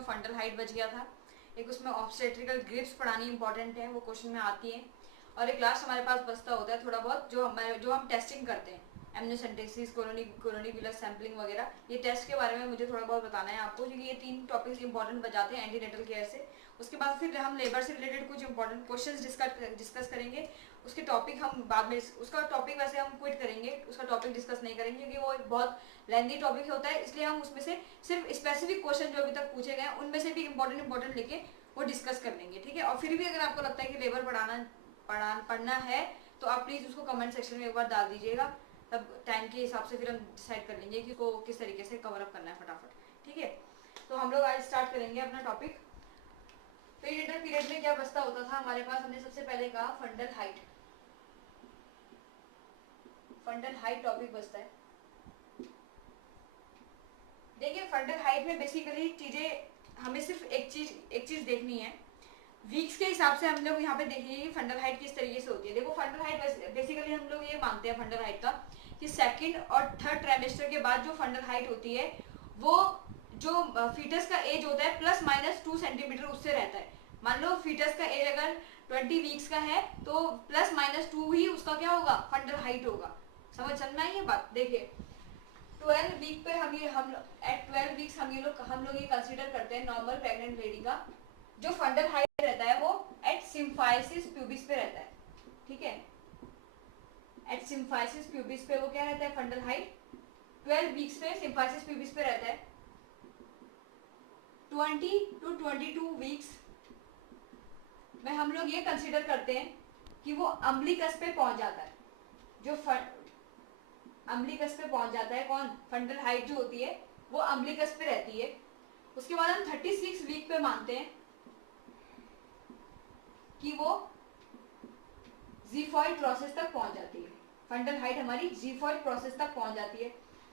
उसमें fundal height बच गया था, एक उसमें ऑब्स्टेट्रिकल ग्रिप्स पढ़ानी इंपॉर्टेंट है, वो क्वेश्चन में आती है, और एक लास्ट हमारे पास बचता होता है थोड़ा बहुत जो हम टेस्टिंग करते हैं, एमनियोसेंटेसिस, कोलोनी सैम्पलिंग वगैरह, ये टेस्ट के बारे में मुझे थोड़ा बहुत बताना है आपको, क्योंकि ये 3 टॉपिक्स इंपॉर्टेंट बचाते हैं एंटीनेटल केयर से। उसके बाद फिर हम लेबर से रिलेटेड कुछ इंपॉर्टेंट क्वेश्चंस डिस्कस करेंगे। उसके टॉपिक हम बाद में, उसका टॉपिक वैसे हम क्विट करेंगे, उसका टॉपिक डिस्कस नहीं करेंगे क्योंकि वो एक बहुत लेंथी टॉपिक होता है, इसलिए हम उसमें से सिर्फ स्पेसिफिक क्वेश्चन जो अभी तक पूछे गए उनमें से भी इंपॉर्टेंट लेके वो डिस्कस कर लेंगे, ठीक है। और फिर भी अगर आपको लगता है कि लेबर पढ़ना है तो आप प्लीज़ उसको कमेंट सेक्शन में एक बार डाल दीजिएगा, तब टाइम के हिसाब से फिर हम डिसाइड कर लेंगे कि उसको किस तरीके से कवर अप करना है फटाफट, ठीक है। तो हम लोग आज स्टार्ट करेंगे अपना टॉपिक। प्रीनेटल पीरियड में क्या बचता होता था हमारे पास, हमने सबसे पहले कहा फंडल हाइट टॉपिक बचता है। देखिए फंडल हाइट में बेसिकली चीजें हमें सिर्फ एक चीज देखनी है, वीक्स के हिसाब से हम लोग यहाँ पे देखिए फंडल हाइट किस तरीके से होती है। देखो फंडल हाइट बेसिकली हम लोग ये मानते हैं फंडल हाइट का कि सेकंड और थर्ड ट्राइमेस्टर के बाद जो फंडल हाइट होती है वो जो फीटस का एज होता है प्लस माइनस 2 सेंटीमीटर उससे रहता है। मान लो फीटस का एज अगर 20 वीक्स का है तो प्लस माइनस 2 ही उसका क्या होगा, फंडल हाइट होगा। समझना है ये बात। देखिए 12 वीक पे हम एट 12 वीक्स हम लोग ये कंसीडर करते हैं नॉर्मल प्रेग्नेंट लेडी का जो फंडल हाइट रहता है वो एट सिम्फाइसिस प्यूबिस पे रहता है, ठीक है। एट सिम्फाइसिस प्यूबिस पे वो क्या रहता है, फंडल हाइट 12 वीक्स पे सिम्फाइसिस प्यूबिस पे रहता है। 20 to 22 वीक्स में हम लोग ये कंसीडर करते हैं कि वो अम्बिलिकस पे पहुंच जाता है, जो अम्बिलिकस पे पहुंच जाता है कौन, फंडल हाइट जो होती है वो अम्बिलिकस पे रहती है। उसके बाद हम 36 वीक पे मानते हैं कि वो ज़ीफॉइड प्रोसेस तक पहुंच जाती है, फंडल हाइट हमारी ज़ीफॉइड प्रोसेस तक पहुंच जाती है।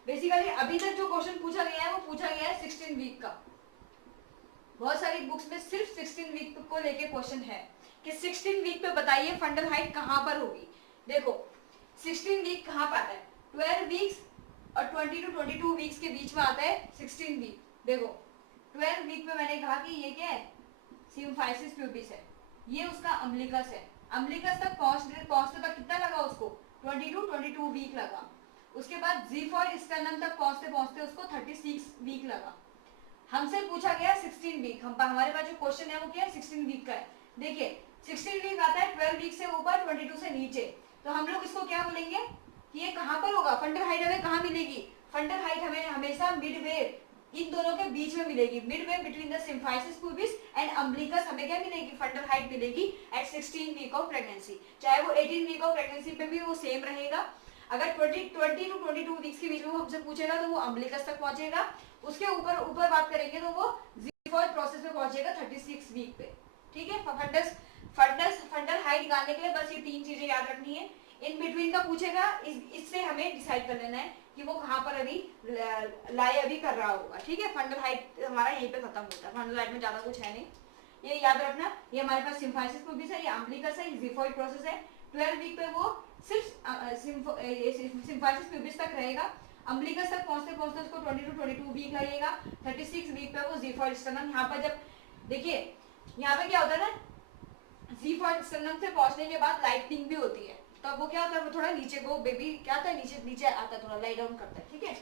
बेसिकली अभी तक जो क्वेश्चन पूछा गया है वो पूछा गया है 16 वीक का। बहुत सारी बुक्स में सिर्फ 16 वीक को लेके क्वेश्चन है कि 16 वीक पे बताइए फंडल हाइट कहां पर होगी। देखो 16 वीक कहां पर आता है, 12 वीक्स और 20 to 22 वीक्स के बीच में आता है 16 वीक। देखो 12 वीक पे मैंने कहा कि ये क्या है, सिम्फाइसिस प्यूबिस है, ये उसका अम्बिलिकस है। अम्बिलिकस तक पहुंचते तक कितना लगा उसको, 20 to 22 वीक लगा। उसके बाद ज़ीफॉइड स्टर्नम तक पहुंचते पहुंचते उसको 36 वीक लगा। हमसे पूछा गया 16 वीक, हमारे पास जो क्वेश्चन है वो क्या है 16 वीक का है। देखिए 16 वीक आता है 12 वीक से ऊपर 22 से नीचे, तो हम लोग इसको क्या बोलेंगे कि ये कहां पर होगा, फंडल हाइट हमें कहां मिलेगी, फंडल हाइट हमें हमेशा मिडवे इन दोनों के बीच में मिलेगी, Midway between the symphysis pubis and umbilicus हमें क्या मिलेगी, फंडल हाइट मिलेगी एट 16 वीक ऑफ प्रेगनेंसी। चाहे वो 18 वीक ऑफ प्रेगनेंसी पे भी वो सेम रहेगा। अगर 20 टू 22 वीक्स के बीच में वो हमसे पूछेगा तो वो अम्बिलिकस तक पहुंचेगा। उसके ऊपर बात करेंगे तो वो ज़ीफॉइड प्रोसेस में पहुंचेगा 36 वीक पे, ठीक है। फंडल हाइट निकालने के लिए बस ये 3 चीजें याद रखनी है। इन बिटवीन का पूछेगा, इससे हमें डिसाइड कर लेना है कि वो कहां पर अभी लाई अभी कर रहा होगा, ठीक है। फंडल हाइट हमारा यहीं पे खत्म होता है, फंडल हाइट में ज्यादा कुछ है नहीं, ये याद रखना। ये हमारे पास सिम्फाइसिस प्यूबिस है, ये अम्बिलिकस है, ये ज़ीफॉइड प्रोसेस है। 12 वीक पे वो सिर्फ सिम्फाइसिस प्यूबिस तक रहेगा। अम्बिलिकस तक पहुंचते पहुंचते उसको 20 to 22 वीक लगेगा। 36 वीक पे वो ज़ीफॉइड स्टर्नम, यहाँ पर जब देखिए यहाँ पे क्या होता है ना, ज़ीफॉइड स्टर्नम से पहुंचने के बाद लाइटनिंग भी होती है, तो अब वो क्या होता है, वो थोड़ा नीचे को बेबी क्या आता है, नीचे नीचे आता है, थोड़ा लाई डाउन करता है, ठीक है।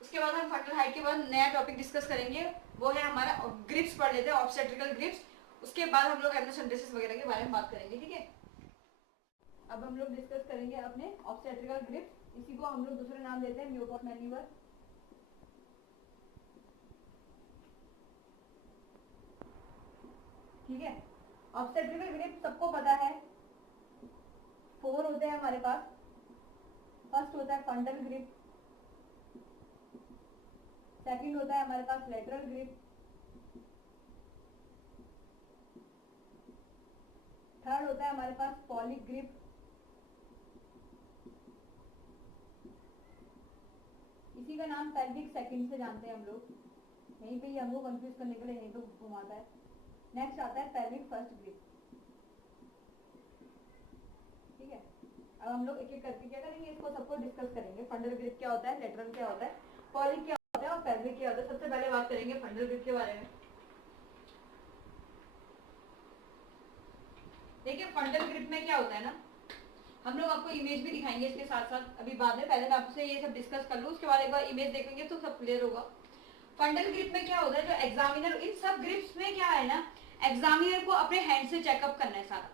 उसके बाद हम फंडल हाइट के बाद नया टॉपिक डिस्कस करेंगे, वो है हमारा ग्रिप्स पढ़ लेते हैं, ऑब्स्टेट्रिकल ग्रिप्स। उसके बाद हम लोग एमनियोसेंटेसिस वगैरह के बारे में बात करेंगे, ठीक है। अब हम लोग डिस्कस करेंगे अपने ऑब्स्टेट्रिकल ग्रिप्स, इसी को हम लोग दूसरे नाम देते हैं म्यूकोस मैन्यूवर, ठीक है। ऑब्स्टेट्रिकल ग्रिप सबको पता है, 4 होते हैं हमारे पास। फर्स्ट होता है फंडल ग्रिप, सेकंड होता है हमारे पास लेटरल ग्रिप, थर्ड होता है हमारे पास पॉलिक ग्रिप, इसी का नाम पेल्विक सेकंड से जानते हैं हम लोग, यहीं पे ही हमको कंफ्यूज करने के लिए यहीं पे घुमाता है। नेक्स्ट आता है पेल्विक फर्स्ट ग्रिप, ठीक है। अब हम लोग एक एक करके क्या करेंगे, इसको सबको डिस्कस करेंगे। फंडल ग्रिप क्या होता है, लेटरल क्या होता है, पॉलिक क्या होता है और पेल्विक क्या होता है। सबसे पहले बात करेंगे फंडल ग्रिप के बारे में। देखिए फंडल ग्रिप में क्या होता है ना, हम लोग आपको इमेज भी दिखाएंगे इसके साथ साथ, अभी बाद में, पहले मैं आपसे ये सब डिस्कस कर लूँ, उसके बाद एक बार इमेज देखेंगे तो सब क्लियर होगा। फंडल ग्रिप में क्या होता है, जो एग्जामिनर, इन सब ग्रिप्स में क्या है ना, एग्जामिनर को अपने हैंड से चेकअप करना है सारा।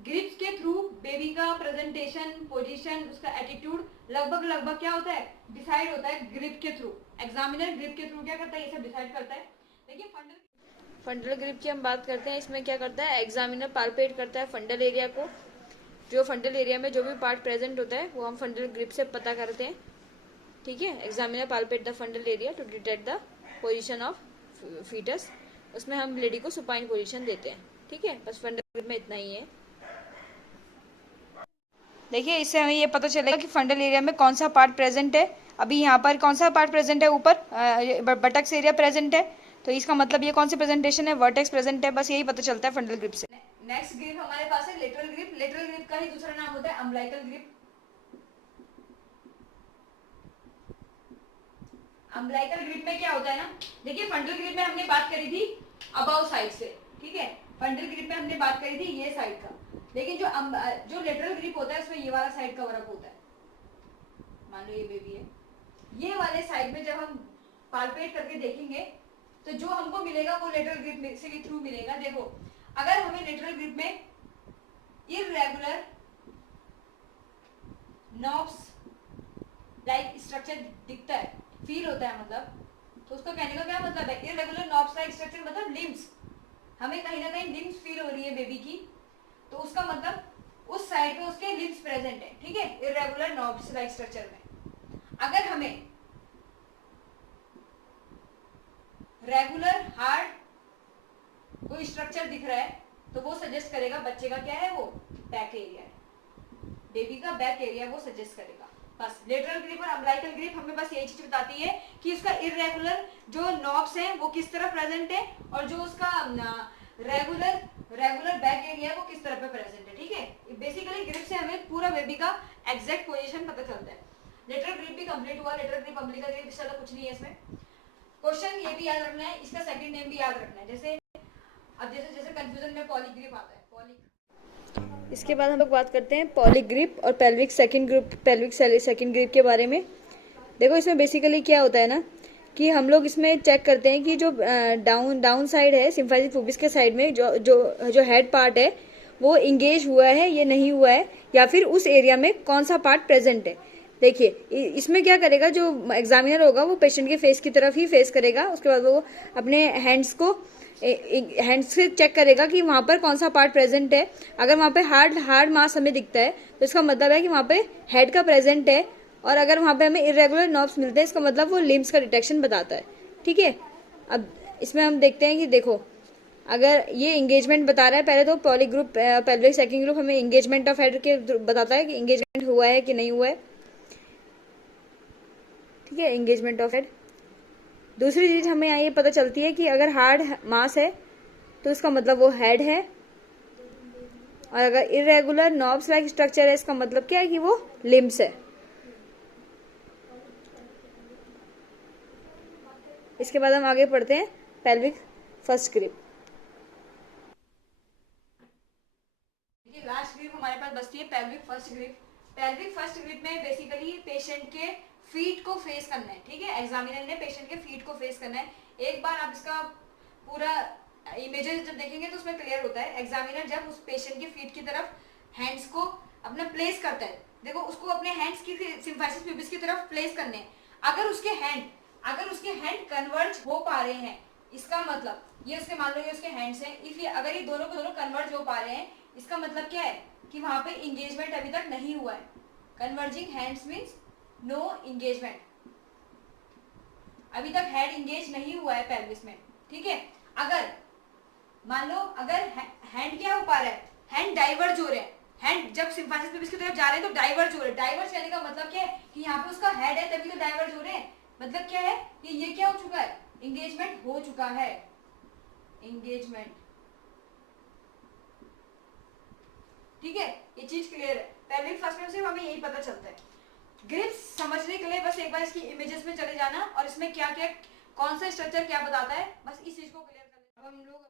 ग्रिप्स के थ्रू बेबी का प्रेजेंटेशन, पोजीशन, उसका एटीट्यूड लगभग क्या होता है, डिसाइड होता है ग्रिप के थ्रू। एग्जामिनर ग्रिप के थ्रू क्या करता है, ये सब डिसाइड करता है। देखिए फंडल ग्रिप की हम बात करते हैं, इसमें क्या करता है, एग्जामिनर पालपेट करता है फंडल एरिया को। जो फंडल एरिया में जो भी पार्ट प्रेजेंट होता है वो हम फंडल ग्रिप से पता करते हैं, ठीक है। Examiner palpate the fundal area to detect the position of foetus. उसमें हम लेडी को सुपाइन पोजीशन देते हैं, ठीक है। बस फंडल ग्रिप में इतना ही है। देखिए इससे हमें ये पता चलेगा कि फंडल एरिया में कौन सा पार्ट प्रेजेंट है। अभी यहाँ पर कौन सा पार्ट प्रेजेंट है, ऊपर बटक्स एरिया प्रेजेंट है, तो इसका मतलब ये कौन सी प्रेजेंटेशन है, वर्टेक्स प्रेजेंट है। बस यही पता चलता है फंडल ग्रिप से। नेक्स्ट ग्रिप हमारे पास है लेटरल ग्रिप। लेटरल ग्रिप का ही दूसरा नाम होता है अम्बिलिकल ग्रिप। अम्बिलिकल ग्रिप में क्या होता है ना, देखिए फंडल ग्रिप में हमने बात करी थी अबव साइड से, ठीक है। फंडल ग्रिप में हमने बात करी थी ये साइड का, लेकिन जो लेटरल ग्रिप होता है उसमें ये वाला साइड कवर अप होता है। मान लो ये बेबी है, ये वाले साइड में जब हम पालपेट करके देखेंगे तो जो हमको मिलेगा वो लेटरल ग्रिप से के थ्रू मिलेगा। देखो अगर हमें लेटरल ग्रिप में इररेगुलर नॉब्स लाइक स्ट्रक्चर दिखता है, फील होता है, मतलब तो उसका कहने का क्या मतलब है, इररेगुलर नॉब्स लाइक स्ट्रक्चर मतलब लिम्स, हमें कहीं ना कहीं लिम्स फील हो रही है बेबी की, तो उसका मतलब उस साइड पे उसके लिम्स प्रेजेंट है, ठीक है, इररेगुलर नॉब्स लाइक स्ट्रक्चर में। अगर हमें रेगुलर हार्ड कोई स्ट्रक्चर दिख रहा है तो वो सजेस्ट करेगा बच्चे का क्या है, वो बैक एरिया है, बेबी का बैक एरिया वो सजेस्ट करेगा। बस लेटरल ग्रिप और अम्बिलिकल ग्रिप हमें बस यही चीज बताती है कि उसका इररेगुलर जो नॉब्स हैं वो किस तरह प्रेजेंट है और जो उसका रेगुलर बैक एरिया है वो किस तरह पे प्रेजेंट है, ठीक है। बेसिकली ग्रिप से हमें पूरा बेबी का एग्जैक्ट पोजीशन पता चलता है। लेटरल ग्रिप भी कंप्लीट हुआ, लेटरल ग्रिप अम्बिलिकल ग्रिप इससे कुछ नहीं है इसमें। क्वेश्चन ये भी याद रखना है, इसका सेकंड नेम भी याद रखना है, जैसे अब जैसे कंफ्यूजन में पॉलीग्रिप आता है, पॉली। इसके बाद हम लोग बात करते हैं पॉलीग्रिप और पेल्विक सेकंड ग्रिप के बारे में। देखो इसमें बेसिकली क्या होता है ना कि हम लोग इसमें चेक करते हैं कि जो डाउन साइड है सिम्फाइसिस प्यूबिस के साइड में जो हेड पार्ट है वो इंगेज हुआ है या नहीं हुआ है, या फिर उस एरिया में कौन सा पार्ट प्रेजेंट है। देखिए इसमें क्या करेगा, जो एग्जामिनर होगा वो पेशेंट के फेस की तरफ ही फेस करेगा, उसके बाद वो अपने हैंड्स से चेक करेगा कि वहाँ पर कौन सा पार्ट प्रेजेंट है। अगर वहाँ पे हार्ड मास हमें दिखता है तो इसका मतलब है कि वहाँ पे हेड का प्रेजेंट है, और अगर वहाँ पे हमें इरेगुलर नर्व्स मिलते हैं इसका मतलब वो लिम्स का डिटेक्शन बताता है, ठीक है। अब इसमें हम देखते हैं कि देखो अगर ये इंगेजमेंट बता रहा है, पहले तो poly group pelvic second group हमें इंगेजमेंट ऑफ हेड के बताता है कि इंगेजमेंट हुआ है कि नहीं हुआ है, ठीक है, इंगेजमेंट ऑफ हेड। दूसरी चीज हमें यहाँ ये पता चलती है कि अगर हार्ड मास है तो इसका मतलब वो हेड है, और अगर इरेगुलर नॉब्स लाइक स्ट्रक्चर है इसका मतलब क्या है कि वो लिम्स है। इसके बाद हम आगे पढ़ते हैं pelvic first grip. Last grip हमारे पास बचती है pelvic first grip. Pelvic first grip में बेसिकली पेशेंट के फीट को फेस करना है, ठीक है। एग्जामिनर ने पेशेंट के फीट को फेस करना है। एक बार आप इसका पूरा इमेजेस जब देखेंगे तो उसमें क्लियर होता है। एग्जामिनर जब उस पेशेंट के फीट की तरफ हैंड्स को अपना प्लेस करता है, देखो उसको अपने हैंड्स की सिम्फाइसिस प्यूबिस की तरफ प्लेस करने हैं। अगर उसके हैंड कन्वर्ज हो पा रहे हैं, इसका मतलब ये उसके, मान लो ये उसके हैंड्स हैं, इफ ये अगर ये दोनों के दोनों कन्वर्ज हो पा रहे हैं इसका मतलब क्या है कि वहां पे इंगेजमेंट अभी तक नहीं हुआ है। Converging hands means no engagement, अभी तक हेड इंगेज नहीं हुआ है पेल्विस में, ठीक है। अगर मान लो अगर हैंड क्या हो पा रहा है, हैंड डाइवर्ज हो रहे हैं, हैंड जब सिम्फाइसिस प्यूबिस की तरफ जा रहे हैं तो डाइवर्ज हो रहे हैं। डाइवर्ज कहने का मतलब क्या है कि यहाँ पे उसका हेड है तभी तो डाइवर्ज हो रहे हैं। मतलब क्या है कि ये क्या हो चुका है, इंगेजमेंट हो चुका है, इंगेजमेंट, ठीक है। ये चीज क्लियर है। पेल्विक फर्स्ट में सिर्फ हमें यही पता चलता है। ग्रिप्स समझने के लिए बस एक बार इसकी इमेजेस में चले जाना और इसमें क्या क्या कौन सा स्ट्रक्चर क्या बताता है, बस इस चीज को क्लियर कर लेना। अब हम लोग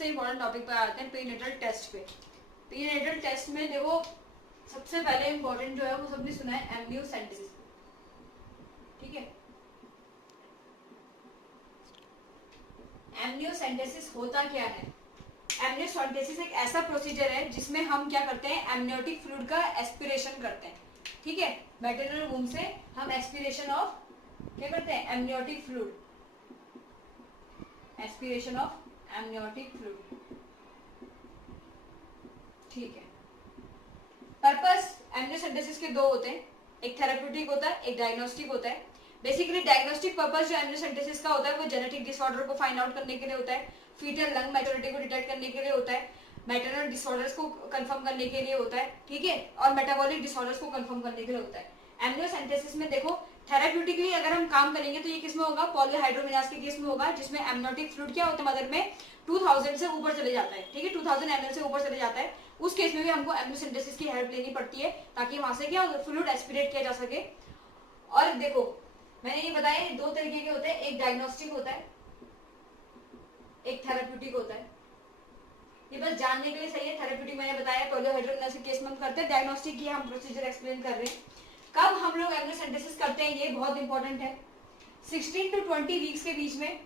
इम्पोर्टेंट टॉपिक पर आते हैं, प्रीनेटल टेस्ट पे। प्रीनेटल टेस्ट में देखो सबसे पहले इम्पोर्टेंट जो है वो सबने सुना है एमनियोसेंटेसिस, ठीक है। एमनियोसेंटेसिस होता क्या है? एमनियोसेंटेसिस एक ऐसा प्रोसीजर है जिसमें हम क्या करते हैं, एमनियोटिक फ्लूइड का एस्पिरेशन करते हैं, ठीक है। मैटरनल वूम से हम एस्पिरेशन ऑफ क्या करते हैं, amniotic fluid, aspiration of amniotic fluid, ठीक है। पर्पस एमनियोसेंटेसिस के दो होते हैं, एक थेराप्यूटिक होता है, एक डायग्नोस्टिक होता है। बेसिकली डायग्नोस्टिक पर्पस जो एमनियोसेंटेसिस का होता है वो जेनेटिक डिसऑर्डर को फाइंड आउट करने के लिए होता है, फीटल लंग मैच्योरिटी को डिटेक्ट करने के लिए होता है, मैटरनल डिसऑर्डर्स को कंफर्म करने के लिए होता है, ठीक है, और मेटाबॉलिक डिसऑर्डर्स को कंफर्म करने के लिए होता है। एमनियोसेंटेसिस में देखो थेराप्यूटिकली अगर हम काम करेंगे तो ये किसमें होगा, पॉलीहाइड्रोमिनास के केस में होगा, जिसमें एमनियोटिक फ्लूइड क्या होता है मदर में 2000 से ऊपर चले जाता है, ठीक है, 2000 ml से ऊपर चले जाता है। उस केस में भी हमको एमनियोसेंटेसिस की हेल्प लेनी पड़ती है ताकि वहां से क्या फ्लूइड एस्पिरेट किया जा सके। और देखो मैंने ये बताया दो तरीके के होते हैं, एक डायग्नोस्टिक होता है, एक थेराप्यूटिक होता है। ये बस जानने के लिए सही है। थेराप्यूटिक मैंने बताया पॉलीहाइड्रोमिनास के केस में हम करते हैं, डायग्नोस्टिक की हम प्रोसीजर एक्सप्लेन कर रहे हैं। कब हम लोग एमनियोसेंटेसिस करते हैं ये बहुत इंपॉर्टेंट है। 16 to 20 वीक्स के बीच में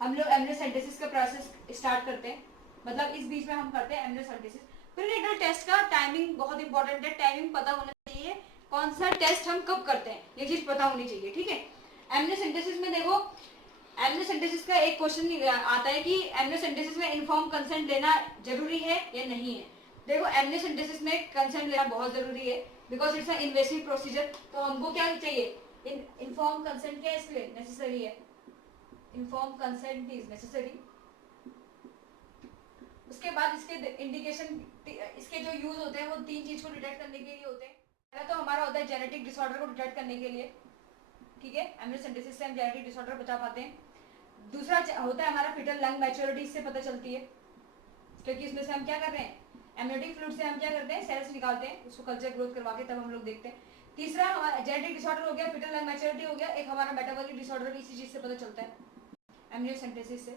हम लोग एमनियोसेंटेसिस का प्रोसेस स्टार्ट करते हैं, मतलब इस बीच में हम करते हैं एमनियोसेंटेसिस। प्रीनेटल टेस्ट का टाइमिंग बहुत इंपॉर्टेंट है, टाइमिंग पता होना चाहिए, कौन सा टेस्ट हम कब करते हैं ये चीज पता होनी चाहिए, ठीक है। एमनियोसेंटेसिस में देखो एमनियोसेंटेसिस का एक क्वेश्चन आता है कि एमनियोसेंटेसिस में इन्फॉर्म कंसेंट लेना जरूरी है या नहीं है। देखो एमनियोसेंटेसिस में कंसेंट लेना बहुत जरूरी है, because it's a invasive procedure. तो हमको क्या चाहिए, इन्फॉर्म कंसेंट क्या इसके लिए नेसेसरी है, इन्फॉर्म कंसेंट इज नेसेसरी। उसके बाद इसके इंडिकेशन, इसके जो यूज होते हैं वो तीन चीज को डिटेक्ट करने के लिए होते हैं। पहला तो हमारा होता है जेनेटिक डिसऑर्डर को डिटेक्ट करने के लिए, ठीक है, एमनियोसेंटेसिस से हम जेनेटिक डिसऑर्डर बचा पाते हैं। दूसरा होता है हमारा फीटल लंग मैच्योरिटी, इससे पता चलती है, क्योंकि इसमें से हम क्या कर रहे हैं, एमनियोटिक फ्लूइड से हम क्या करते हैं, सेल्स निकालते हैं, उसको कल्चर ग्रोथ करवा के तब हम लोग देखते हैं। तीसरा हमारा जेनेटिक डिसऑर्डर हो गया, फीटल लंग मैच्योरिटी हो गया, एक हमारा मेटाबॉलिक डिसऑर्डर भी इसी चीज से पता चलता है, एमनियोसेंटेसिस से।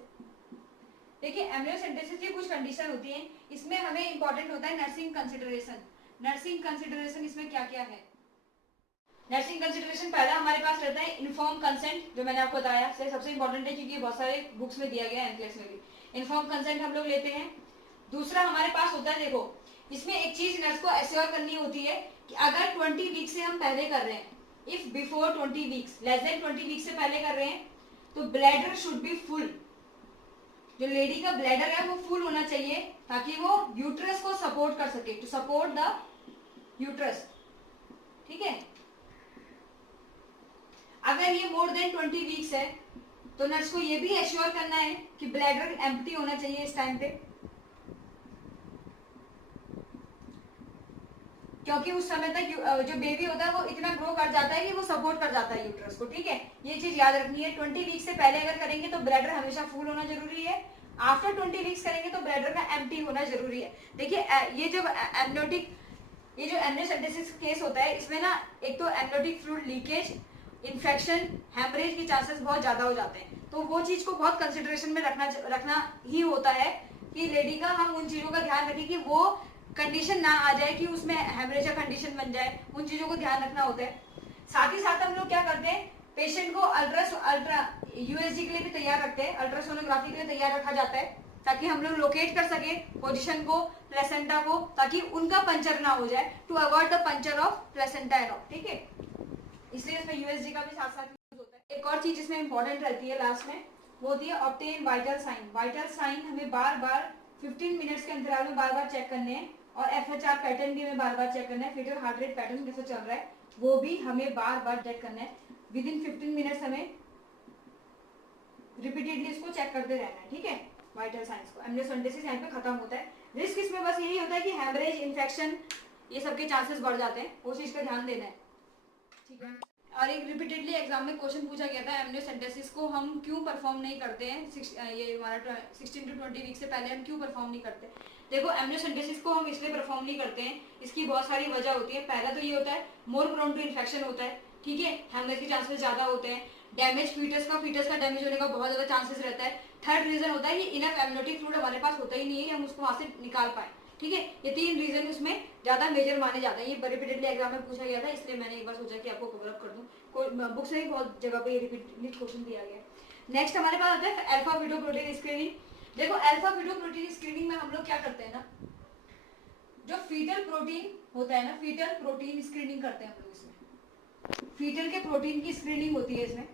देखिए एमनियोसेंटेसिस की कुछ कंडीशन होती है, इसमें हमें इंपॉर्टेंट होता है नर्सिंग कंसिडरेशन। नर्सिंग कंसिडरेशन इसमें क्या क्या है, नर्सिंग कंसिडरेशन पहला हमारे पास रहता है इन्फॉर्म कंसेंट, जो मैंने आपको बताया सबसे इंपॉर्टेंट है क्योंकि बहुत सारे बुक्स में दिया गया है, एनक्लेस में भी इन्फॉर्म कंसेंट हम लोग लेते हैं। दूसरा हमारे पास होता है, देखो इसमें एक चीज नर्स को एश्योर करनी होती है कि अगर 20 वीक से हम पहले कर रहे हैं, if before 20 weeks, less than 20 week से पहले कर रहे हैं, तो ब्लैडर शुड बी फुल, जो लेडी का ब्लैडर है वो फुल होना चाहिए ताकि वो यूट्रस को सपोर्ट कर सके, टू सपोर्ट द यूट्रस, ठीक है। अगर ये मोर देन 20 वीक्स है तो नर्स को ये भी एश्योर करना है कि ब्लैडर एम्प्टी होना चाहिए इस टाइम पे, क्योंकि उस समय तक जो बेबी होता है वो इतना ग्रो कर जाता है कि वो सपोर्ट कर जाता है यूट्रस को, ठीक है। ये चीज याद रखनी है। 20 वीक से पहले अगर करेंगे तो ब्लैडर हमेशा फुल होना जरूरी है, आफ्टर 20 वीक्स करेंगे तो ब्लैडर का एम्प्टी होना जरूरी है। देखिए ये जो एमनियोटिक, ये जो एमनियोसेंटेसिस केस होता है इसमें ना एक तो amniotic fluid leakage, infection, haemorrhage के चांसेस बहुत ज्यादा हो जाते हैं, तो वो चीज को बहुत कंसिडरेशन में रखना ही होता है कि लेडी का हम उन चीजों का ध्यान रखें कि वो कंडीशन ना आ जाए कि उसमें हेमरेज का कंडीशन बन जाए, उन चीजों को ध्यान रखना होता है। साथ ही साथ हम लोग क्या करते हैं, पेशेंट को अल्ट्रा यूएसजी के लिए भी तैयार रखते हैं, अल्ट्रासोनोग्राफी के लिए तैयार रखा जाता है ताकि हम लोग लोकेट कर सके पोजीशन को, प्लेसेंटा को, ताकि उनका पंचर ना हो जाए, to avoid the puncture of placenta and of, ठीक है। इसलिए इसमें यूएसजी का भी साथ साथ यूज होता है। एक और चीज इसमें इंपॉर्टेंट रहती है लास्ट में, वो होती है obtain vital sign. Vital sign हमें बार बार 15 मिनट्स के अंतराल में बार बार चेक करने हैं, और एफएचआर पैटर्न भी हमें बार बार चेक करना है, फीटल हार्ट रेट पैटर्न कैसे चल रहा है वो भी हमें बार बार चेक करना है। विद इन 15 मिनट्स हमें रिपीटेडली इसको चेक करते रहना है, ठीक है, वाइटल साइंस को। एमनियोसेंटेसिस यहाँ पे खत्म होता है। रिस्क इसमें बस यही होता है कि हेमरेज, इन्फेक्शन, ये सबके चांसेस बढ़ जाते हैं, उस चीज का ध्यान देना है, ठीक है। और एक रिपीटेडली एग्जाम में क्वेश्चन पूछा गया था एमनियोसेंटेसिस को हम क्यों परफॉर्म नहीं करते हैं, ये हमारा 16 to 20 वीक से पहले हम क्यों परफॉर्म नहीं करते। देखो एमनियोसेंटेसिस को हम इसलिए परफॉर्म नहीं करते हैं, इसकी बहुत सारी वजह होती है। पहला तो ये होता है मोर प्रोन टू इन्फेक्शन होता है, ठीक है, हेमरेज के चांसेस ज्यादा होते हैं। डैमेज फीटस का डैमेज होने का बहुत ज्यादा चांसेस रहता है। थर्ड रीजन होता है कि इनफ एमनियोटिक फ्लूइड हमारे पास होता ही नहीं है कि हम उसको वहां से निकाल पाए, ठीक है। ये 3 रीजन उसमें ज्यादा मेजर माने जाते हैं। ये रिपीटेडली एग्जाम में पूछा गया था, इसलिए मैंने एक बार सोचा कि आपको कवर अप कर दूं। बुक्स में भी बहुत जगह पे ये रिपीटेडली क्वेश्चन दिया गया है। नेक्स्ट हमारे पास आता है अल्फा फीटोप्रोटीन स्क्रीनिंग। देखो अल्फा फीटोप्रोटीन स्क्रीनिंग में हम लोग क्या करते हैं ना, जो फीटल प्रोटीन होता है ना, फीटल प्रोटीन स्क्रीनिंग करते हैं हम लोग। इसमें फीटल के प्रोटीन की स्क्रीनिंग होती है। इसमें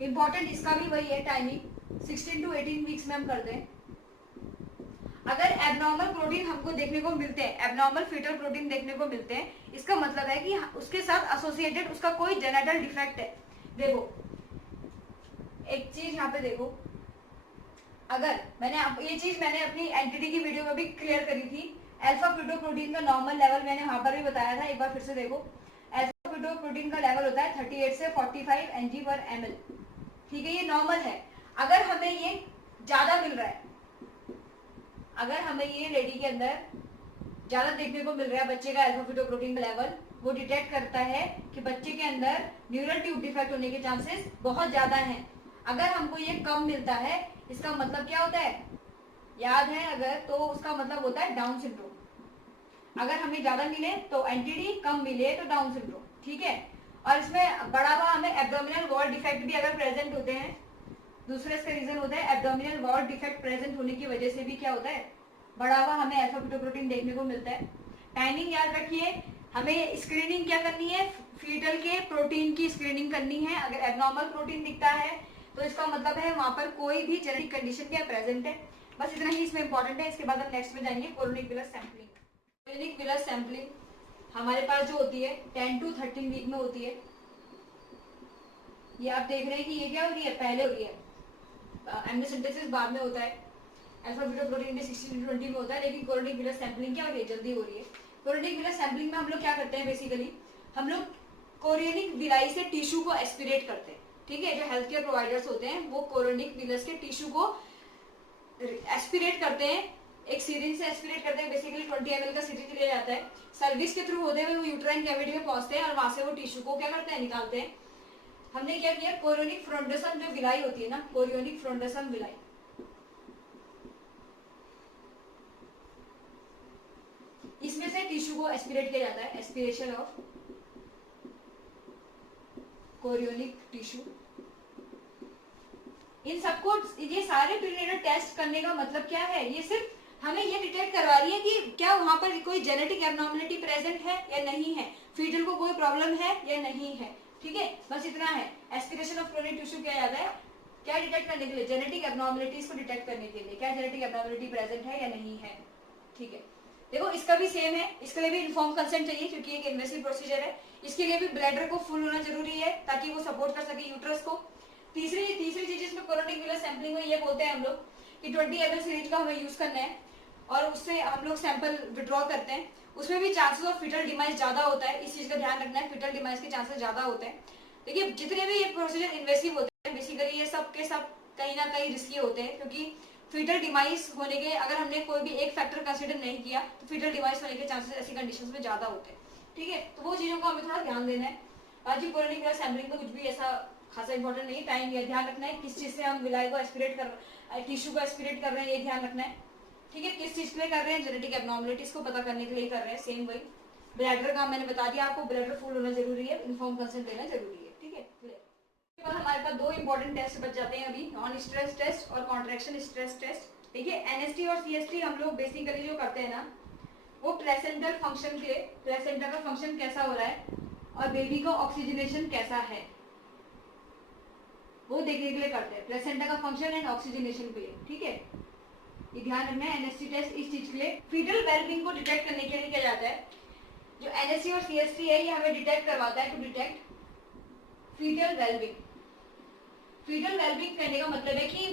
इंपॉर्टेंट इसका भी वही है, टाइमिंग 16 to 18 वीक्स में हम करते हैं। अगर एबनॉर्मल प्रोटीन हमको देखने को मिलते हैं, एबनॉर्मल फीटल प्रोटीन देखने को मिलते हैं, इसका मतलब है कि उसके साथ एसोसिएटेड उसका कोई जेनेटल डिफेक्ट है। देखो एक चीज यहाँ पे देखो, अगर ये चीज मैंने अपनी एंटिटी की वीडियो में भी क्लियर करी थी। अल्फा फीटोप्रोटीन का नॉर्मल लेवल मैंने वहां पर भी बताया था, एक बार फिर से देखो। अल्फा फीटोप्रोटीन का लेवल होता है 38 से 45 Ng/ml, ठीक है, ये नॉर्मल है। अगर हमें ये ज्यादा मिल रहा है, अगर हमें ये लेडी के अंदर ज्यादा देखने को मिल रहा है बच्चे का अल्फा फीटोप्रोटीन का लेवल, वो डिटेक्ट करता है कि बच्चे के अंदर न्यूरल ट्यूब डिफेक्ट होने के चांसेस बहुत ज्यादा हैं। अगर हमको ये कम मिलता है, इसका मतलब क्या होता है, याद है अगर, तो उसका मतलब होता है डाउन सिंड्रोम। अगर हमें ज्यादा मिले तो एनटीडी, कम मिले तो डाउन सिंड्रोम, ठीक है। और इसमें बड़ा हुआ हमें एब्डोमिनल वॉल डिफेक्ट भी अगर प्रेजेंट होते हैं, दूसरा इसका रीजन होता है एब्डोमिनल वॉल डिफेक्ट प्रेजेंट होने की वजह से भी क्या होता है, बड़ा हुआ हमें अल्फा फीटोप्रोटीन देखने को मिलता है। टाइमिंग याद रखिए, हमें स्क्रीनिंग क्या करनी है, फीटल के प्रोटीन की स्क्रीनिंग करनी है। अगर एबनॉर्मल प्रोटीन दिखता है तो इसका मतलब है वहां पर कोई भी जेनेटिक कंडीशन क्या प्रेजेंट है। बस इतना ही इसमें इंपॉर्टेंट है। इसके बाद हम नेक्स्ट में जाएंगे chorionic villous sampling. Chorionic villous sampling हमारे पास जो होती है 10 to 13 वीक में होती है। ये आप देख रहे हैं कि ये क्या हो रही है, पहले हो रही है, एमनियोसेंटेसिस बाद में होता है, अल्फा फीटोप्रोटीन भी 16 to 20 में होता है, लेकिन कोरोनिक विलस सैंपलिंग क्या हो रही है, जल्दी हो रही है। कोरोनिक विलस सैंपलिंग में हम लोग क्या करते हैं, बेसिकली हम लोग कोरियनिक विलाई से टिश्यू को एस्पिरेट करते हैं, ठीक है। जो हेल्थ केयर प्रोवाइडर्स होते हैं वो कोरोनिक विलस के टिश्यू को एस्पिरेट करते हैं, एक सिरिंज से एस्पिरेट करते हैं। बेसिकली 20 ml का सिरिंज लिया जाता है, सर्विस के थ्रू होते हुए वो यूट्राइन कैविटी में पहुंचते हैं और वहां से वो टिश्यू को क्या करते हैं, निकालते हैं। हमने क्या किया, कोरियोनिक फ्रोंडोसम जो विलाई होती है ना, कोरियोनिक फ्रोंडोसम विलाई, इसमें से टिश्यू को एस्पिरेट किया जाता है, एस्पिरेशन ऑफ कोरियोनिक टिश्यू। इन सबको, ये सारे प्रीनेटल टेस्ट करने का मतलब क्या है, ये सिर्फ हमें ये डिटेक्ट करवा रही है कि क्या वहां पर कोई जेनेटिक एब्नॉर्मलिटी प्रेजेंट है या नहीं है, फीटल को कोई प्रॉब्लम है या नहीं है, ठीक है, बस इतना है। एस्पिरेशन ऑफ कोरियोनिक टिश्यू किया जाता है क्या डिटेक्ट करने के लिए, जेनेटिक एब्नॉर्मलिटीज को डिटेक्ट करने के लिए, क्या जेनेटिक एब्नॉर्मलिटी प्रेजेंट है या नहीं है, ठीक है। देखो इसका भी सेम है, इसके लिए भी इन्फॉर्म कंसेंट चाहिए क्योंकि एक इन्वेसिव प्रोसीजर है। इसके लिए भी ब्लैडर को फुल होना जरूरी है ताकि वो सपोर्ट कर सके यूट्रस को। तीसरी चीज इसमें कोरोनिक विलस सैंपलिंग में ये बोलते हैं हम लोग कि 20 ml सिरिंज का हमें यूज करना है और उससे हम लोग सैंपल विड्रॉ करते हैं। उसमें भी चांसेस ऑफ फिटल डिमाइस ज्यादा होता है, इस चीज का ध्यान रखना है, फिटल डिमाइस के चांसेस ज्यादा होते हैं। देखिए जितने भी ये प्रोसीजर इन्वेसिव होते हैं बेसिकली ये सब के सब कहीं ना कहीं रिस्की होते हैं, क्योंकि फीटल डिवाइस होने के, अगर हमने कोई भी एक फैक्टर कंसीडर नहीं किया तो फीटल डिवाइस होने के चांसेस ऐसी कंडीशंस में ज्यादा होते हैं, ठीक है। तो वो चीजों को हमें थोड़ा ध्यान देना है। बाकी कोरोनिक विलस सैंपलिंग में कुछ भी ऐसा खासा इंपॉर्टेंट नहीं है, टाइम ये ध्यान रखना है किस चीज से हम विलाई को एस्पिरेट कर, टिश्यू को एस्पिरेट कर रहे हैं, ये ध्यान रखना है, ठीक है। किस चीज के लिए कर रहे हैं, जेनेटिक एब्नॉर्मलिटीज को पता करने के लिए कर रहे हैं, सेम वही। ब्लैडर का मैंने बता दिया आपको, ब्लैडर फुल होना जरूरी है, इन्फॉर्म कंसेंट देना जरूरी है, ठीक है। हमारे पास दो इंपॉर्टेंट टेस्ट बच जाते हैं अभी, नॉन स्ट्रेस टेस्ट और कॉन्ट्रैक्शन स्ट्रेस टेस्ट। देखिए एनएसटी और सीएसटी हम लोग बेसिकली जो करते हैं ना, वो प्लेसेंटल फंक्शन के, प्लेसेंटा का फंक्शन कैसा हो रहा है और बेबी का ऑक्सीजनेशन कैसा है वो देखने के लिए करते हैं, प्लेसेंटा का फंक्शन एंड ऑक्सीजनेशन के लिए, ठीक है। ये ध्यान रखना है, एनएसटी टेस्ट इस चीज के लिए, फीटल वेलबींग को डिटेक्ट करने के लिए किया जाता है। जो एनएसटी और सीएसटी है ये हमें डिटेक्ट करवाता है to detect foetal wellbeing. Foetal wellbeing कहने का मतलब है कि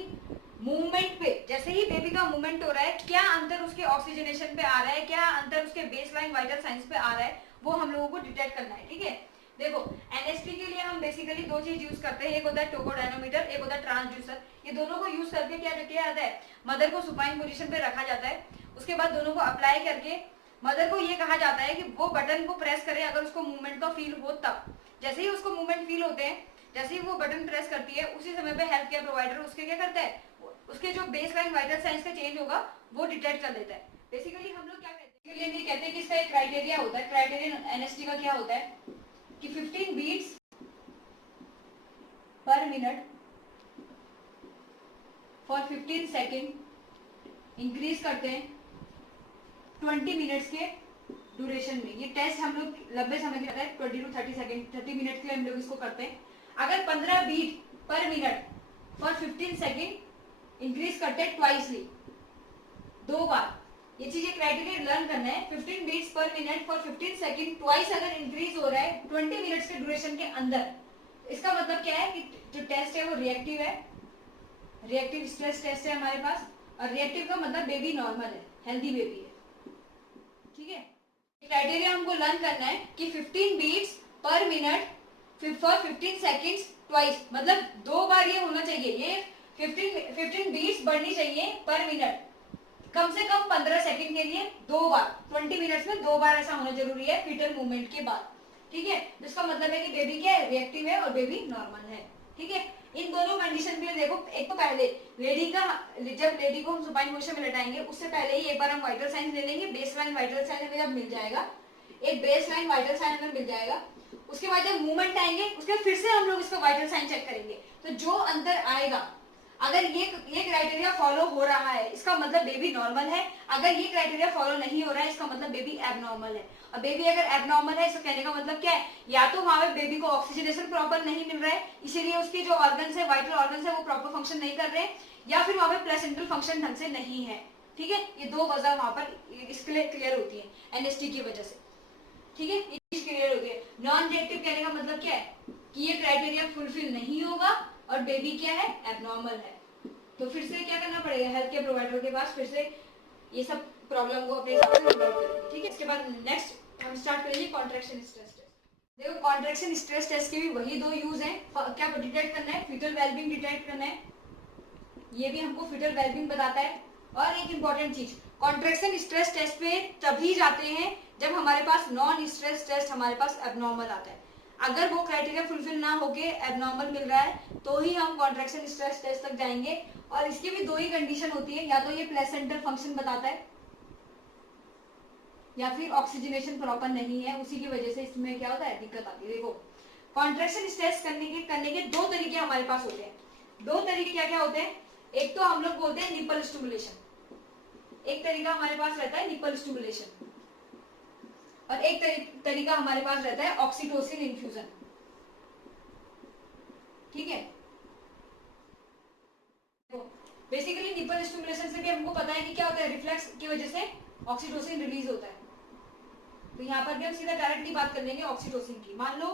मूवमेंट पे, जैसे ही बेबी का मूवमेंट हो रहा है क्या अंतर उसके ऑक्सीजनेशन पे आ रहा है, क्या अंतर उसके बेसलाइन वाइटल साइंस पे आ रहा है, वो हम लोगों को डिटेक्ट करना है, ठीक है। देखो एनएसटी के लिए हम बेसिकली दो चीज यूज करते हैं, एक होता है टोकोडायनोमीटर, एक होता है ट्रांसड्यूसर। ये दोनों को यूज करके क्या किया जाता है, मदर को सुपाइन पोजीशन पे रखा जाता है। उसके बाद दोनों को अप्लाई करके मदर को ये कहा जाता है कि वो बटन को प्रेस करे, अगर उसको मूवमेंट का फील हो तब। जैसे ही उसको मूवमेंट फील होते हैं, जैसे ही वो बटन प्रेस करती है, उसी समय पे हेल्थ केयर प्रोवाइडर उसके क्या करता है, उसके जो बेस लाइन वाइटल साइंस का चेंज होगा वो डिटेक्ट कर लेता है। बेसिकली हम लोग क्या कहते हैं, ये कहते हैं कि इसका एक क्राइटेरिया होता है। क्राइटेरिया एनएसटी का क्या होता है कि 15 beats per minute for 15 second increase करते हैं 20 मिनट्स के ड्यूरेशन में। ये टेस्ट हम लोग लंबे समय के लिए 20 to 30 सेकेंड 30 मिनट के लिए हम लोग इसको करते हैं। अगर 15 बीट पर मिनट फॉर 15 सेकेंड इंक्रीज करते हैं ट्वाइसली, दो बार। ये चीज क्राइटेरिया लर्न करना है। 15 beats per minute for 15 second twice अगर इंक्रीज हो रहा है 20 मिनट्स के ड्यूरेशन के अंदर, इसका मतलब क्या है कि जो टेस्ट है वो रिएक्टिव है, रिएक्टिव स्ट्रेस टेस्ट है हमारे पास। और रिएक्टिव का मतलब बेबी नॉर्मल है, हेल्दी बेबी है, ठीक है। क्राइटेरिया हमको लर्न करना है कि 15 beats per minute for 15 seconds twice, मतलब दो बार ये होना चाहिए। ये 15 बीट्स बढ़नी चाहिए पर मिनट, कम से कम 15 सेकंड के लिए दो बार, 20 मिनट्स में दो बार ऐसा होना जरूरी है फीटल मूवमेंट के बाद, ठीक है। जिसका मतलब है कि बेबी क्या है, रिएक्टिव है और बेबी नॉर्मल है, ठीक है। इन दोनों कंडीशन के लिए देखो, एक तो पहले लेडी का, जब लेडी को हम सुपाइन पोजीशन में लटाएंगे उससे पहले ही एक बार हम वाइटल साइन ले लेंगे। बेस लाइन वाइटल साइन हमें जब मिल जाएगा, एक बेस लाइन वाइटल साइन हमें मिल जाएगा, उसके बाद जब मूवमेंट आएंगे उसके बाद फिर से हम लोग इसका वाइटल साइन चेक करेंगे। तो जो अंतर आएगा, अगर ये क्राइटेरिया फॉलो हो रहा है इसका मतलब बेबी नॉर्मल है, अगर ये क्राइटेरिया फॉलो नहीं हो रहा है इसका मतलब बेबी एबनॉर्मल है। और बेबी अगर एबनॉर्मल है, इसका कहने का मतलब क्या है, या तो वहां पे बेबी को ऑक्सीजनेशन प्रॉपर नहीं मिल रहा है, इसीलिए उसके जो ऑर्गन्स है, वाइटल ऑर्गन्स है, वो प्रॉपर फंक्शन नहीं कर रहे हैं, या फिर वहां पे प्लेसेंटल फंक्शन ढंग से नहीं है, ठीक है। ये दो वजह वहां पर इसके लिए क्लियर होती है एनएसटी की वजह से, ठीक है। ये चीज क्लियर होती है। नॉन रिएक्टिव कहने का मतलब क्या है कि ये क्राइटेरिया फुलफिल नहीं होगा और बेबी क्या है, एबनॉर्मल है। तो फिर से क्या करना पड़ेगा, हेल्थ केयर प्रोवाइडर के पास फिर से ये सब प्रॉब्लम को अपने हिसाब से सॉल्व करेंगे, ठीक है। इसके बाद नेक्स्ट हम स्टार्ट करेंगे कॉन्ट्रैक्शन स्ट्रेस टेस्ट। देखो कॉन्ट्रैक्शन स्ट्रेस टेस्ट के भी वही दो यूज हैं। क्या डिटेक्ट करना है, फीटल वेलबींग डिटेक्ट करना है, ये भी हमको फीटल वेलबींग बताता है। और एक इंपॉर्टेंट चीज, कॉन्ट्रैक्शन स्ट्रेस टेस्ट पे तभी जाते हैं जब हमारे पास नॉन स्ट्रेस टेस्ट हमारे पास एबनॉर्मल आता है। अगर वो क्राइटेरिया फुलफिल ना होके एबनॉर्मल मिल रहा है तो ही हम कॉन्ट्रैक्शन स्ट्रेस टेस्ट तक जाएंगे। और इसकी भी दो ही कंडीशन होती है, या तो ये प्लेसेंटल फंक्शन बताता है या फिर ऑक्सीजनेशन प्रॉपर नहीं है, उसी की वजह से इसमें क्या होता है, दिक्कत आती है। देखो कॉन्ट्रैक्शन स्ट्रेस करने के दो तरीके हमारे पास होते हैं। दो तरीके क्या क्या होते हैं, एक तो हम लोग बोलते हैं निपल स्टिमुलेशन, एक तरीका हमारे पास रहता है निपल स्टिमुलेशन, और एक तरीका हमारे पास रहता है ऑक्सीटोसिन इन्फ्यूजन, ठीक है। बेसिकली निपल स्टिमुलेशन से भी हमको पता है कि क्या होता है, रिफ्लेक्स की वजह से ऑक्सीटोसिन रिलीज होता है। तो यहाँ पर भी हम सीधा डायरेक्टली बात कर लेंगे ऑक्सीटोसिन की। मान लो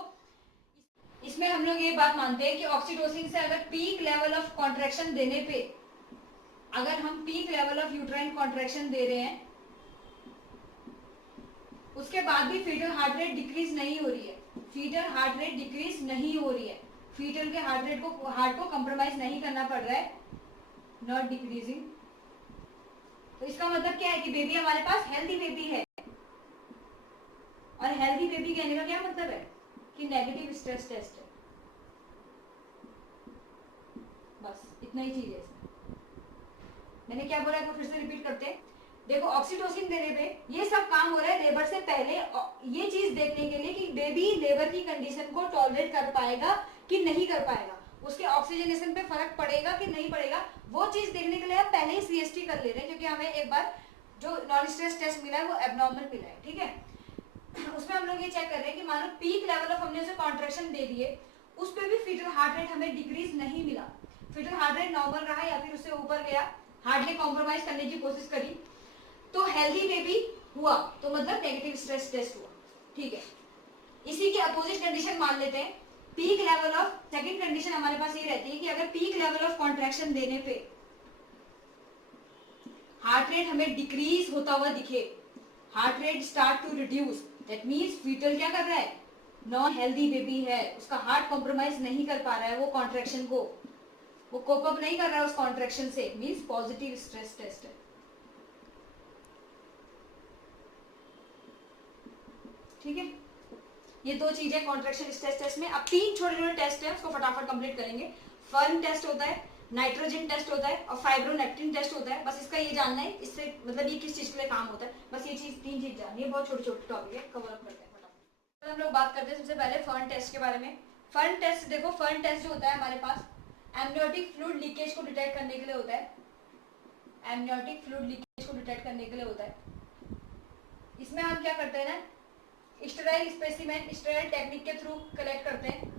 इसमें हम लोग ये बात मानते हैं कि ऑक्सीटोसिन से अगर पीक लेवल ऑफ कॉन्ट्रैक्शन देने पे, अगर हम peak level of uterine contraction दे रहे हैं उसके बाद भी फीटल हार्ट रेट डिक्रीज नहीं हो रही है, फीटल हार्ट रेट डिक्रीज नहीं हो रही है, फीटल के हार्ट को कंप्रोमाइज नहीं करना पड़ रहा है, नॉट डिक्रीजिंग, तो इसका मतलब क्या है कि बेबी हमारे पास हेल्दी बेबी है। और हेल्दी बेबी कहने का क्या मतलब है कि नेगेटिव स्ट्रेस टेस्ट है, बस इतना ही चीज है इसमें। मैंने क्या बोला तो फिर से रिपीट करते हैं। देखो ऑक्सीटोसिन देने पे ये सब काम हो रहा है लेबर से पहले, ये चीज देखने के लिए कि बेबी लेबर की कंडीशन को टॉलरेट कर पाएगा कि नहीं कर पाएगा, उसके ऑक्सीजनेशन पे फर्क पड़ेगा कि नहीं पड़ेगा, वो चीज देखने के लिए हम पहले ही सीएसटी कर ले रहे हैं, क्योंकि हमें एक बार जो नॉन स्ट्रेस टेस्ट मिला है वो एबनॉर्मल मिला है, ठीक है। उसमें हम लोग ये चेक कर रहे हैं कि मान लो पीक लेवल ऑफ हमने उसे कॉन्ट्रैक्शन दे दिए, उस पर भी फीटल हार्ट रेट हमें डिक्रीज नहीं मिला, फीटल हार्ट रेट नॉर्मल रहा या फिर उससे ऊपर गया, हार्डली कॉम्प्रोमाइज करने की कोशिश करी, तो हेल्दी बेबी हुआ, तो मतलब नेगेटिव स्ट्रेस टेस्ट हुआ, ठीक है। इसी की अपोजिट कंडीशन मान लेते हैं, peak level of, second condition हमारे पास ये रहती है कि अगर पीक लेवल ऑफ कॉन्ट्रैक्शन देने पे हार्ट रेट हमें डिक्रीज होता हुआ दिखे, heart rate start to reduce, that means fetal क्या कर रहा है, नॉन हेल्दी बेबी है, उसका हार्ट कॉम्प्रोमाइज नहीं कर पा रहा है, वो कॉन्ट्रेक्शन को, वो कोप अप नहीं कर रहा है उस कॉन्ट्रेक्शन से, मींस पॉजिटिव स्ट्रेस टेस्ट है। ठीक है, ये दो चीजें कॉन्ट्रेक्शन स्ट्रेस टेस्ट में। अब 3 छोटे छोटे टेस्ट है, उसको फटाफट कंप्लीट करेंगे। फर्न टेस्ट होता है, नाइट्रोजन टेस्ट होता है और फाइब्रोनेक्टिन टेस्ट होता है। बस इसका ये जानना है, इससे मतलब ये किस चीज के लिए काम होता है, बस ये चीज 3 चीज जाननी है। बहुत छोटे छोटे टॉपिक है, कवर अप करते हैं फटाफट। तो हम लोग बात करते हैं सबसे पहले फर्न टेस्ट के बारे में। फर्न टेस्ट देखो, फर्न टेस्ट जो होता है हमारे पास एमनियोटिक फ्लूइड लीकेज को डिटेक्ट करने के लिए होता है। एमनियोटिक फ्लूइड लीकेज को डिटेक्ट करने के लिए होता है। इसमें हम क्या करते हैं ना, स्टेराइल स्पेसिमेन स्टेराइल टेक्निक के थ्रू कलेक्ट करते हैं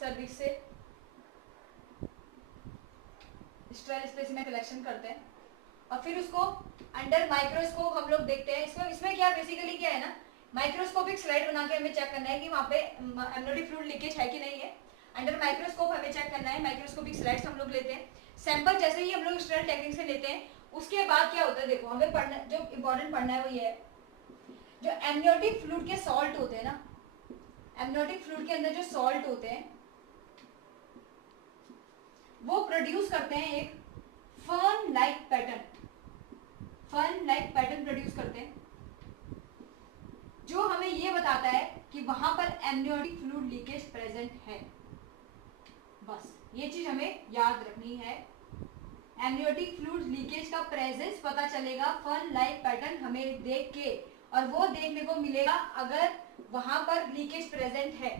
सर्विक्स से, स्टेराइल स्पेसिमेन कलेक्शन करते हैं और फिर उसको अंडर माइक्रोस्कोप हम लोग देखते हैं। इसमें क्या बेसिकली क्या है ना, माइक्रोस्कोपिक स्लाइड बना के हमें चेक करना है कि वहाँ पे एमनियोटिक फ्लूइड लीकेज है कि नहीं है। अंडर माइक्रोस्कोप हमें चेक करना है, माइक्रोस्कोपिक स्लाइड्स हम लोग लेते हैं। सैंपल जैसे ही हम लोग स्टेराइल टेक्निक से लेते हैं, उसके बाद क्या होता है देखो, हमें पढ़ना, जो इम्पोर्टेंट पढ़ना है वो ये है, जो एमनियोटिक फ्लूइड के सॉल्ट होते हैं ना, एमनियोटिक फ्लूइड के अंदर जो सॉल्ट होते हैं वो प्रोड्यूस करते हैं एक fern like pattern, fern like pattern produce करते हैं, जो हमें ये बताता है कि वहां पर एमनियोटिक फ्लूइड लीकेज प्रेजेंट है। बस ये चीज हमें याद रखनी है। एमनियोटिक फ्लूइड लीकेज का प्रेजेंस पता चलेगा फर्न लाइक पैटर्न हमें देख के, और वो देखने को मिलेगा अगर वहां पर लीकेज प्रेजेंट है,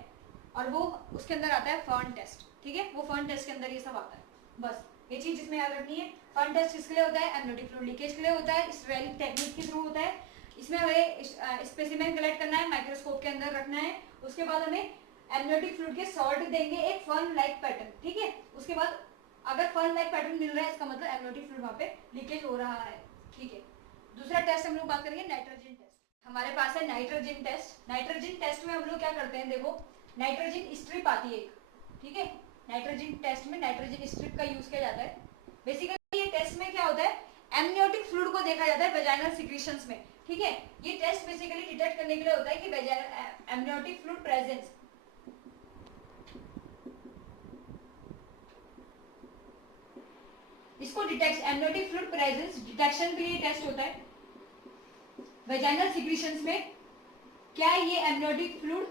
और वो उसके अंदर आता है फर्न टेस्ट। ठीक है, वो फर्न टेस्ट के अंदर ये सब आता है। बस ये चीज इसमें याद रखनी है। फर्न टेस्ट किसके लिए होता है, एमनियोटिक फ्लूइड लीकेज के लिए होता है, स्टेराइल टेक्निक के थ्रू होता है। इसमें हमें स्पेसिमेन कलेक्ट करना है, माइक्रोस्कोप के अंदर रखना है, उसके बाद हमें एमनियोटिक फ्लूइड के सॉल्ट देंगे एक फर्न लाइक पैटर्न। ठीक है, उसके बाद अगर फर्न लाइक पैटर्न मिल रहा है, इसका मतलब एमनियोटिक फ्लूइड वहां पे लीकेज हो रहा है। ठीक है, दूसरा टेस्ट हम लोग बात करेंगे नाइट्रोजन टेस्ट। हमारे पास है नाइट्रोजन टेस्ट। नाइट्रोजन टेस्ट में हम लोग क्या करते हैं, देखो नाइट्रोजन स्ट्रिप आती है एक। ठीक है, नाइट्रोजन टेस्ट में नाइट्रोजन स्ट्रिप का यूज किया जाता है। बेसिकली ये टेस्ट में क्या होता है, एमनियोटिक फ्लूइड को देखा जाता है वेजाइनल सिक्रीशंस में। ठीक है, ये टेस्ट बेसिकली डिटेक्ट करने के लिए होता है कि एमनियोटिक फ्लूइड प्रेजेंस, इसको detect, amniotic fluid presence detection के लिए टेस्ट होता है वेजाइनल सिक्रीशंस में, क्या ये एमनियोटिक फ्लूइड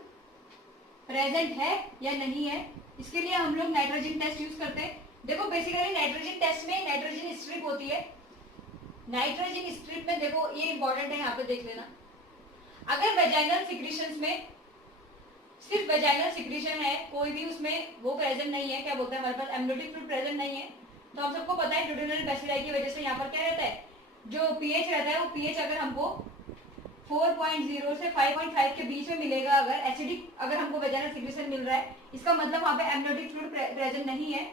प्रेजेंट है या नहीं है। इसके लिए हम लोग नाइट्रोजन टेस्ट यूज करते हैं। देखो बेसिकली नाइट्रोजन टेस्ट में नाइट्रोजन स्ट्रिप होती है। नाइट्रोजन स्ट्रिप में देखो ये इंपॉर्टेंट है, यहाँ पे देख लेना, अगर वेजाइनल सिक्रीशंस में सिर्फ वेजाइनल सिक्रीशन है, कोई भी उसमें वो प्रेजेंट नहीं है, क्या बोलते हैं हमारे पास एमनियोटिक फ्लूइड प्रेजेंट नहीं है, तो हम सबको पता है ड्यूडेनल बैसिलाई की वजह से यहाँ पर क्या रहता है, जो पीएच रहता है, वो पीएच अगर हमको 4.0 से 5.5 के बीच में मिलेगा, अगर एसिडिक अगर हमको वेजाइनल सिक्रीशन मिल रहा है, इसका मतलब वहाँ पे एमनियोटिक फ्लूइड प्रेजेंट नहीं है।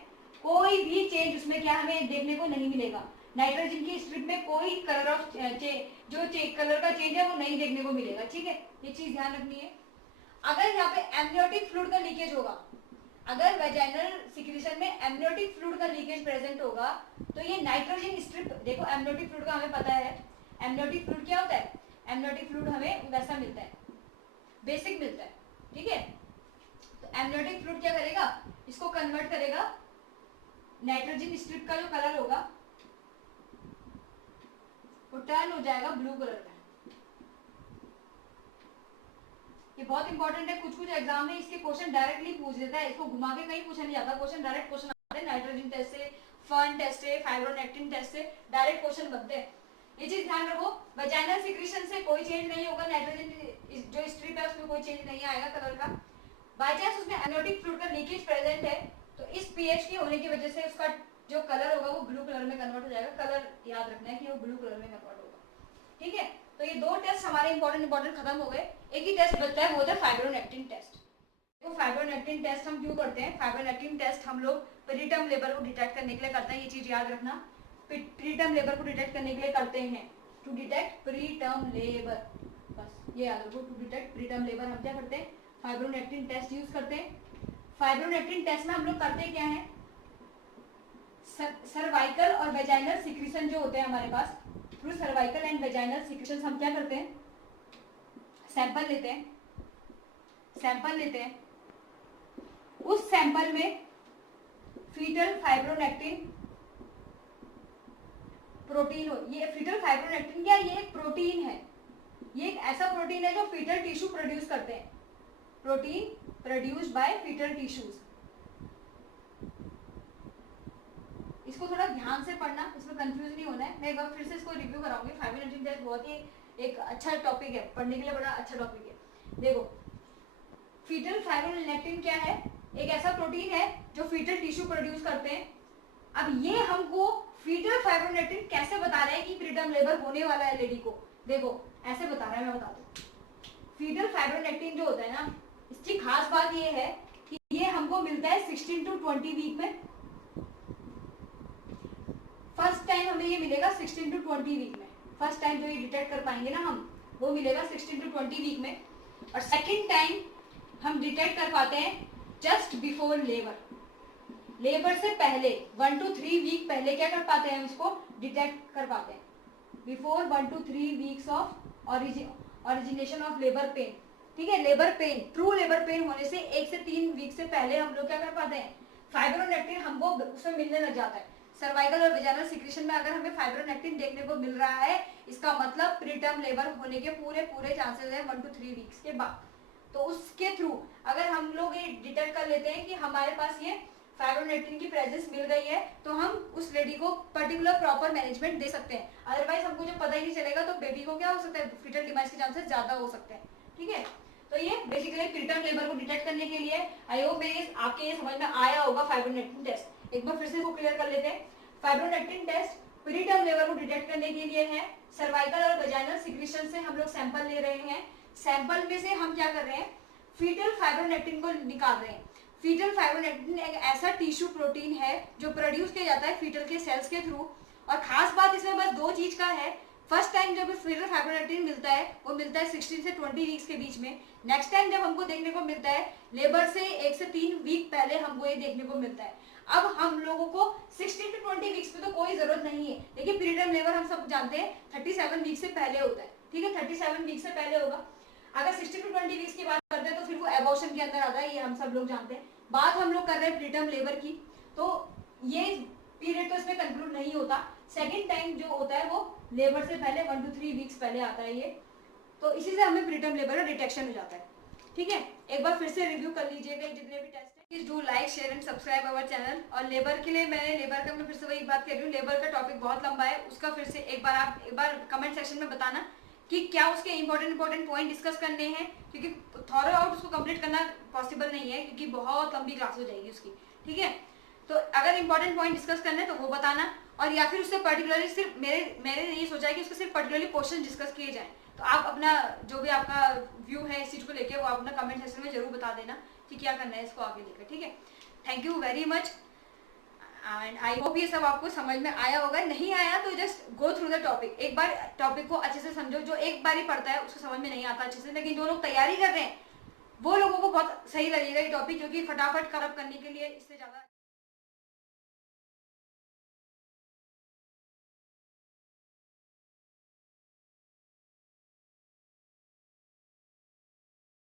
कोई भी चेंज उसमें क्या हमें देखने को नहीं मिलेगा। नाइट्रोजन की स्ट्रिप में कोई कलर ऑफ कलर का चेंज है वो नहीं देखने को मिलेगा। ठीक है, ये चीज ध्यान रखनी है। अगर यहाँ पे एमनियोटिक फ्लूइड का लीकेज होगा, अगर वेजाइनल सिक्रीशन में एमनियोटिक फ्लूइड का लीकेज प्रेजेंट होगा, तो ये नाइट्रोजन स्ट्रिप, देखो एमनियोटिक फ्लूइड का हमें पता है, एमनियोटिक फ्लूइड क्या होता है, एमनियोटिक फ्लूइड हमें वैसा मिलता है, बेसिक मिलता है। ठीक है, तो एमनियोटिक फ्लूइड क्या करेगा, इसको कन्वर्ट करेगा, नाइट्रोजन स्ट्रिप का जो कलर होगा वो टर्न हो जाएगा ब्लू कलर में। ये बहुत इंपॉर्टेंट है, कुछ कुछ एग्जाम में इसके क्वेश्चन डायरेक्टली पूछ देता है, इसको घुमा के कहीं पूछा नहीं जाता, क्वेश्चन डायरेक्ट क्वेश्चन आते हैं नाइट्रोजन टेस्ट से, फर्न टेस्ट से, फाइब्रोनेक्टिन टेस्ट से डायरेक्ट क्वेश्चन बनते हैं। ये चीज ध्यान रखो, वेजाइनल सिक्रीशन से कोई चेंज नहीं होगा, नाइट्रोजन जो स्ट्रिप है उसमें कोई चेंज नहीं आएगा कलर का। बाय चांस उसमें एमनियोटिक फ्लूइड का लीकेज प्रेजेंट है, तो इस पीएच की होने की वजह से उसका जो कलर होगा वो ब्लू कलर में कन्वर्ट हो जाएगा। कलर याद रखना है कि वो ब्लू कलर में कन्वर्ट होगा। ठीक है, तो ये दो टेस्ट हमारे इंपॉर्टेंट खत्म हो गए। एक ही टेस्ट बचता है, वो होता है फाइब्रोनेक्टिन टेस्ट। तो फाइब्रोनेक्टिन टेस्ट हम क्यों करते हैं, फाइब्रोनेक्टिन टेस्ट हम लोग प्रीटर्म लेबर को डिटेक्ट करने के लिए करते हैं। ये चीज याद रखना, प्रीटर्म लेबर को डिटेक्ट करने के लिए करते हैं, टू डिटेक्ट प्रीटर्म लेबर। बस ये याद रखो, टू डिटेक्ट प्रीटर्म लेबर हम क्या करते हैं, फाइब्रोनेक्टिन टेस्ट यूज करते हैं। फाइब्रोनेक्टिन टेस्ट में हम लोग करते क्या है, सर्वाइकल और वेजाइनल सिक्रीशन जो होते हैं हमारे पास, through cervical and vaginal secretion हम क्या करते हैं, सैंपल लेते हैं। सैंपल लेते हैं, उस सैंपल में फीटल फाइब्रोनेक्टिन प्रोटीन हो, ये फीटल फाइब्रोनेक्टिन क्या, ये एक प्रोटीन है, ये एक ऐसा प्रोटीन है जो फीटल टिश्यू प्रोड्यूस करते हैं, protein produced by fetal tissues. इसको थोड़ा ध्यान से पढ़ना, इसमें कंफ्यूज नहीं होना है, मैं एक बार फिर से इसको रिव्यू कराऊंगी। फाइब्रोनेक्टिन टेस्ट बहुत ही एक अच्छा टॉपिक है, पढ़ने के लिए बड़ा अच्छा टॉपिक है। देखो फीटल फाइब्रोनेक्टिन क्या है, एक ऐसा प्रोटीन है जो फीटल टिश्यू प्रोड्यूस करते हैं। अब ये हमको फीटल फाइब्रोनेक्टिन कैसे बता रहे हैं कि प्रीटर्म लेबर होने वाला है लेडी को, देखो ऐसे बता रहा है, मैं बता दूं। फीटल फाइब्रोनेक्टिन जो होता है ना, इसकी खास बात ये है कि ये हमको मिलता है 16 to 20 वीक में। फर्स्ट टाइम हमें ये मिलेगा 16 to 20 वीक में, फर्स्ट टाइम जो ये डिटेक्ट कर पाएंगे ना हम, वो मिलेगा 16 to 20 वीक में। और सेकेंड टाइम हम डिटेक्ट कर पाते हैं जस्ट बिफोर लेबर, लेबर से पहले 1 to 3 वीक पहले क्या कर पाते हैं, उसको डिटेक्ट कर पाते हैं, before 1 to 3 weeks of origination of labour pain. ठीक है, labour pain, true labour pain होने से 1 से 3 वीक से पहले हम लोग क्या कर पाते हैं, फाइब्रोनेक्टिन हमको उसमें मिलने लग जाता है। सर्वाइकल और वेजाइनल सिक्रेशन में अगर हमें फाइब्रोनेक्टिन देखने को मिल रहा है, इसका मतलब प्रीटर्म लेबर होने के पूरे चांसेस है 1 to 3 वीक्स के बाद। तो उसके थ्रू अगर हम लोग ये डिटेक्ट कर लेते हैं कि हमारे पास ये फाइब्रोनेक्टिन की प्रेजेंस मिल गई है, तो हम उस लेडी को पर्टिकुलर प्रॉपर मैनेजमेंट दे सकते हैं। अदरवाइज हमको जब पता ही नहीं चलेगा तो बेबी को क्या हो सकता है, फीटल डिमाइस के चांसेस ज्यादा हो सकते हैं। ठीक है, तो ये बेसिकली प्रीटर्म लेबर को डिटेक्ट करने के लिए, आई होप आपके ये समझ में आया होगा फाइब्रोनेक्टिन टेस्ट। एक बार फिर से इसको क्लियर कर लेते हैं। फाइब्रोनेक्टिन टेस्ट प्रीटर्म लेबर को डिटेक्ट करने के लिए है। सर्वाइकल और वेजाइनल सिक्रेशन से हम लोग सैंपल ले रहे हैं, सैंपल में से हम क्या कर रहे हैं, फीटल फाइब्रोनेक्टिन को निकाल रहे हैं। फीटल फाइब्रोनेक्टिन एक ऐसा टिश्यू प्रोटीन है जो प्रोड्यूस किया जाता है फीटल के सेल्स के थ्रू। और खास बात इसमें बस 2 चीज का है, फर्स्ट टाइम जब फीटल फाइब्रोनेक्टिन मिलता है वो मिलता है 16 से 20 वीक्स के बीच में। नेक्स्ट टाइम जब हमको देखने को मिलता है लेबर से 1 से 3 वीक पहले हमको ये देखने को मिलता है। अब हम लोगों को 16 to 20 वीक्स में तो कोई जरूरत नहीं है, लेकिन प्रीटर्म लेबर हम सब जानते हैं 37 वीक से पहले होता है। ठीक है, 37 वीक से पहले होगा। अगर 16 to 20 वीक्स की बात करते हैं तो फिर वो एबॉर्शन के अंदर आता है, ये हम सब लोग जानते हैं। बात हम लोग कर रहे हैं प्रीटर्म लेबर की, तो ये पीरियड तो इसमें कंक्लूड नहीं होता। सेकेंड टाइम जो होता है वो लेबर से पहले 1 to 3 वीक्स पहले आता है ये, तो इसी से हमें प्रीटर्म लेबर का डिटेक्शन हो जाता है। ठीक है, एक बार फिर से रिव्यू कर लीजिएगा जितने भी टेस्ट है। Please do like share and subscribe our channel. और लेबर के लिए मैं फिर से वही बात कर रही हूँ, लेबर का टॉपिक बहुत लंबा है, उसका फिर से एक बार कमेंट सेक्शन में बताना कि क्या उसके इंपॉर्टेंट पॉइंट डिस्कस करने हैं, क्योंकि थॉरो आउट उसको कंप्लीट करना पॉसिबल नहीं है क्योंकि बहुत लंबी क्लास हो जाएगी उसकी। ठीक है, तो अगर इंपॉर्टेंट पॉइंट डिस्कस करने तो वो बताना, और या फिर उससे पर्टिकुलरली सिर्फ मैंने ये सोचा है कि उसके सिर्फ पर्टिकुलरली क्वेश्चन डिस्कस किए जाएं। तो आप अपना जो भी आपका व्यू है इस चीज को लेके वो अपना कमेंट सेक्शन में जरूर बता देना कि क्या करना है इसको आगे लेकर। ठीक है, thank you very much and I hope ये सब आपको समझ में आया होगा। नहीं आया तो just go through the topic, एक बार टॉपिक को अच्छे से समझो। जो एक बार ही पढ़ता है उसको समझ में नहीं आता अच्छे से, लेकिन जो लोग तैयारी कर रहे हैं वो लोगों को बहुत सही लगेगा ये टॉपिक, क्योंकि फटाफट कवर करने के लिए इससे ज्यादा